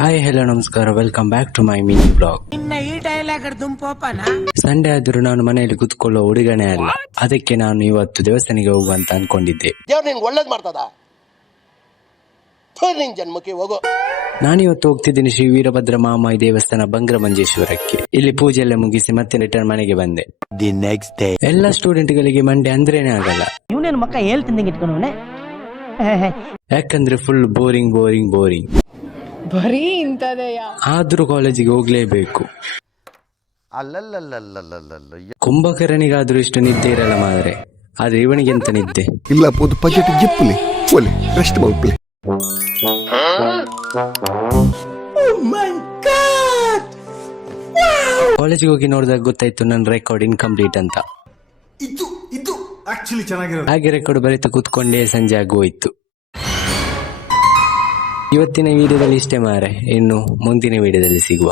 Hi hello ನಮಸ್ಕಾರ, welcome back to my mini blog. Sunday ಆದ್ರೂ ನಾನು ಮನೆಯಲ್ಲಿ ಕುತ್ಕೊಳ್ಳೋ ಹುಡುಗನೇ ಅಲ್ಲ, ಅದಕ್ಕೆ ನಾನು ಇವತ್ತು ದೇವಸ್ಥಾನಕ್ಕೆ ಹೋಗುವಂತ ಅನ್ಕೊಂಡಿದ್ದೆ. ನಾನಿವತ್ತು ಹೋಗ್ತಿದ್ದೀನಿ ಶ್ರೀ ವೀರಭದ್ರ ಮಾಮಾಯಿ ದೇವಸ್ಥಾನ ಬಂಗ್ರ ಮಂಜೇಶ್ವರಕ್ಕೆ. ಇಲ್ಲಿ ಪೂಜೆ ಎಲ್ಲ ಮುಗಿಸಿ ಮತ್ತೆ ರಿಟರ್ನ್ ಮನೆಗೆ ಬಂದೆ. ಎಲ್ಲ ಸ್ಟೂಡೆಂಟ್ ಗಳಿಗೆ ಮಂಡೆ ಅಂದ್ರೇನೆ ಆಗಲ್ಲ, ಯಾಕಂದ್ರೆ ಫುಲ್ ಬೋರಿಂಗ್ ಬೋರಿಂಗ್ ಬೋರಿಂಗ್. ಆದ್ರೂ ಕಾಲೇಜಿಗೆ ಹೋಗ್ಲೇಬೇಕು. ಕುಂಭಕರ್ಣಿಗಾದ್ರೂ ಇಷ್ಟು ನಿದ್ದೆ ಇರಲ್ಲ ಮಾದ್ರೆ, ಆದ್ರೆ ಇವನಿಗೆ ಎಂತ ನಿದ್ದೆ ಇಲ್ಲ. ಕಾಲೇಜಿಗೆ ಹೋಗಿ ನೋಡಿದಾಗ ಗೊತ್ತಾಯ್ತು ನನ್ನ ರೆಕಾರ್ಡ್ ಇನ್ಕಂಪ್ಲೀಟ್ ಅಂತ. ಹಾಗೆ ರೆಕಾರ್ಡ್ ಬರೀತಾ ಕೂತ್ಕೊಂಡೇ ಸಂಜೆ ಆಗೋಯ್ತು. ಇವತ್ತಿನ ವಿಡಿಯೋದಲ್ಲಿ ಇಷ್ಟೇ ಮಾರೆ, ಇನ್ನು ಮುಂದಿನ ವಿಡಿಯೋದಲ್ಲಿ ಸಿಗುವ.